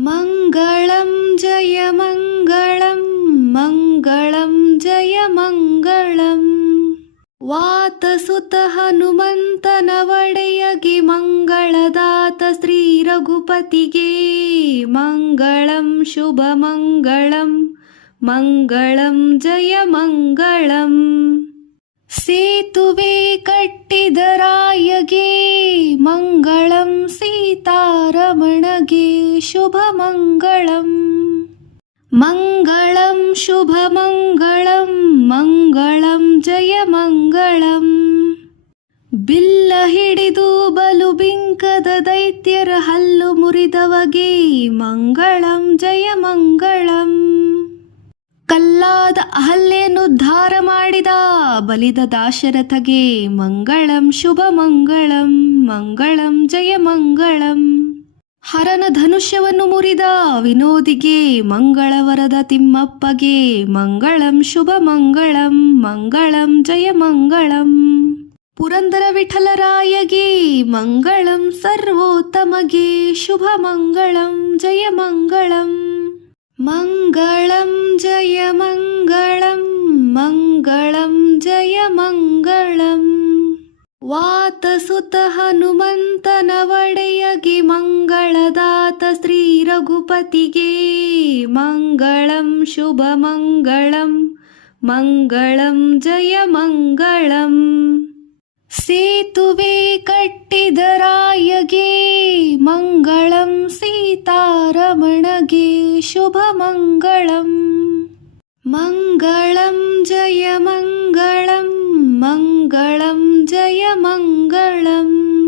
ಮಂಗಳಂ ಜಯ ಮಂಗಳಂ ಮಂಗಳಂ ಜಯ ಮಂಗಳಂ. ವಾತಸುತ ಹನುಮಂತನ ಒಡೆಯಗೆ ಮಂಗಳದಾತ ಶ್ರೀ ರಘುಪತಿಗೆ ಮಂಗಳಂ ಶುಭ ಮಂಗಳಂ ಮಂಗಳಂ ಜಯ ಮಂಗಳಂ. ಸೇತುವೆ ಕಟ್ಟಿದ ರಾಯಗೆ ಮಂಗಳಂ ಸೀತಾರಮಣಗೆ ಶುಭ ಮಂಗಳಂ. ಮಂಗಳಂ ಶುಭ ಮಂಗಳಂ ಮಂಗಳಂ ಜಯ ಮಂಗಳಂ. ಬಿಲ್ಲ ಹಿಡಿದು ಬಲು ಬಿಂಕದ ದೈತ್ಯರ ಹಲ್ಲು ಮುರಿದವಗೆ ಮಂಗಳಂ ಜಯ ಮಂಗಳಂ. ಕಲ್ಲಾದ ಅಹಲ್ಯೆಯನ್ನುದ್ಧಾರ ಮಾಡಿದ ಬಲಿದ ದಾಶರಥಗೆ ಮಂಗಳಂ ಶುಭ ಮಂಗಳಂ ಮಂಗಳಂ ಜಯ ಮಂಗಳಂ. ಹರನ ಧನುಷ್ಯವನ್ನು ಮುರಿದ ವಿನೋದಿಗೆ ಮಂಗಳವರದ ತಿಮ್ಮಪ್ಪಗೆ ಮಂಗಳಂ ಶುಭ ಮಂಗಳಂ ಮಂಗಳಂ ಜಯ ಮಂಗಳಂ. ಪುರಂದರ ವಿಠಲರಾಯಗೆ ಮಂಗಳಂ ಸರ್ವೋತ್ತಮಗೆ ಶುಭ ಮಂಗಳಂ ಜಯ ಮಂಗಳಂ. ಮಂಗಳಂ ಜಯ ಮಂಗಳಂ ಮಂಗಳಂ ಜಯ ಮಂಗಳಂ. ವಾತಸುತ ಹನುಮಂತನ ಒಡೆಯಗೆ ಮಂಗಳದಾತ ಶ್ರೀ ರಘುಪತಿಗೆ ಮಂಗಳಂ ಶುಭ ಮಂಗಳಂ ಮಂಗಳಂ ಜಯ ಮಂಗಳಂ. ಸೇತುವೆ ಕಟ್ಟಿದ ರಾಯಗೆ ಮಂಗಳಂ ಸೀತಾರಮಣಗೆ ಶುಭ ಮಂಗಳಂ. ಮಂಗಳಂ ಜಯ ಮಂಗಳಂ ಮಂಗಳಂ ಜಯ ಮಂಗಳಂ.